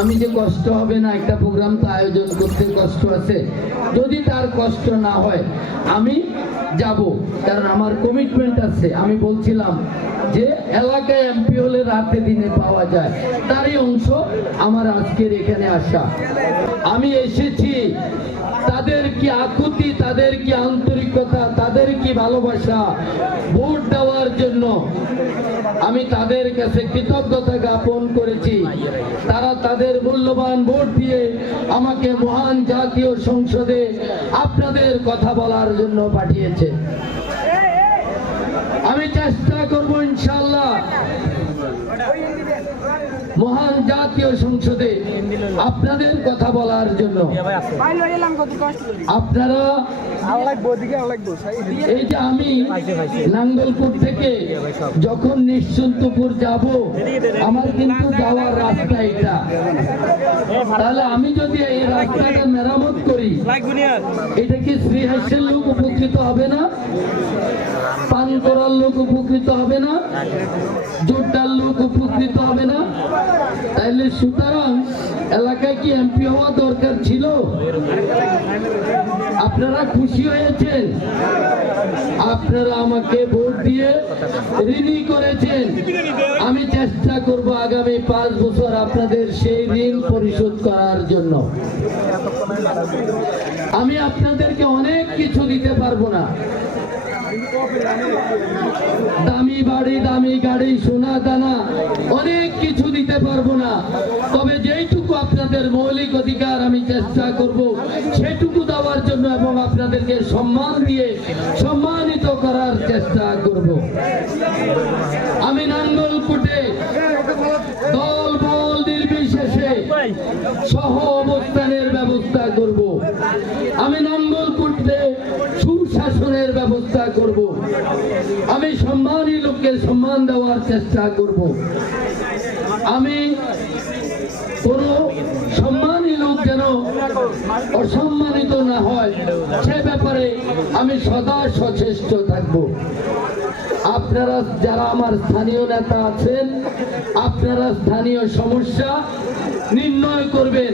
আমি যে কষ্ট হবে না, একটা প্রোগ্রাম তো আয়োজন করতে কষ্ট আছে, যদি তার কষ্ট না হয় আমি যাব, কারণ আমার কমিটমেন্ট আছে। আমি বলছিলাম যে এলাকায় এমপি হলে রাতে দিনে পাওয়া যায়, তারই অংশ আমার আজকের এখানে আসা। আমি এসেছি তাদের কি আকুতি, তাদের কি আন্তরিকতা, তাদের কি ভালোবাসা ভোট দেওয়ার জন্য আমি তাদের কাছে কৃতজ্ঞতা জ্ঞাপন করেছি। তারা তাদের মূল্যবান ভোট দিয়ে আমাকে মহান জাতীয় সংসদে আপনাদের কথা বলার জন্য পাঠিয়েছে। আমি চেষ্টা করব ইনশাআল্লাহ মহান জাতীয় সংসদে আপনাদের কথা বলার জন্য। আপনারা এই যে আমি নাঙ্গলপুর থেকে যখন নিশ্চিন্তপুর যাব, আমার কিন্তু যাওয়ার রাস্তা এটা। তাহলে আমি যদি এই রাস্তাটা মেরামত করি, এটা কি শ্রীহাসের লোক উপকৃত হবে না? পান করার লোক উপকৃত হবে না? জোরদার লোক উপকৃত হবে না? তাইলে সুতরাং এলাকায় কি এমপি হওয়া দরকার ছিল? আপনারা খুশি হয়েছেন? আপনারা আমাকে ভোট দিয়ে ঋণী করেছেন। আমি চেষ্টা করব আগামী 5 বছর আপনাদের সেই ঋণ পরিশোধ করার জন্য। আমি আপনাদেরকে অনেক কিছু দিতে পারবো না, দামি বাড়ি, দামি গাড়ি, সোনা দানা, অনেক কিছু দিতে পারবো না। তবে যেইটুকু আপনাদের মৌলিক অধিকার আমি চেষ্টা করব সেটুকু দেওয়ার জন্য, এবং আপনাদেরকে সম্মান দিয়ে সম্মানিত করার চেষ্টা করব। আমি নাঙ্গলকোটে দল বল নির্বিশেষে সহ অবস্থানের ব্যবস্থা করব। আমি নাঙ্গলকোটে সুশাসনের ব্যবস্থা করব। আমি সম্মানী লোককে সম্মান দেওয়ার চেষ্টা করব। আমি কোন সম্মানী লোক যেন অসম্মানিত না হয় সে ব্যাপারে আমি সদা সচেষ্ট থাকব। আপনারা যারা আমার স্থানীয় নেতা আছেন, আপনারা স্থানীয় সমস্যা নির্ণয় করবেন।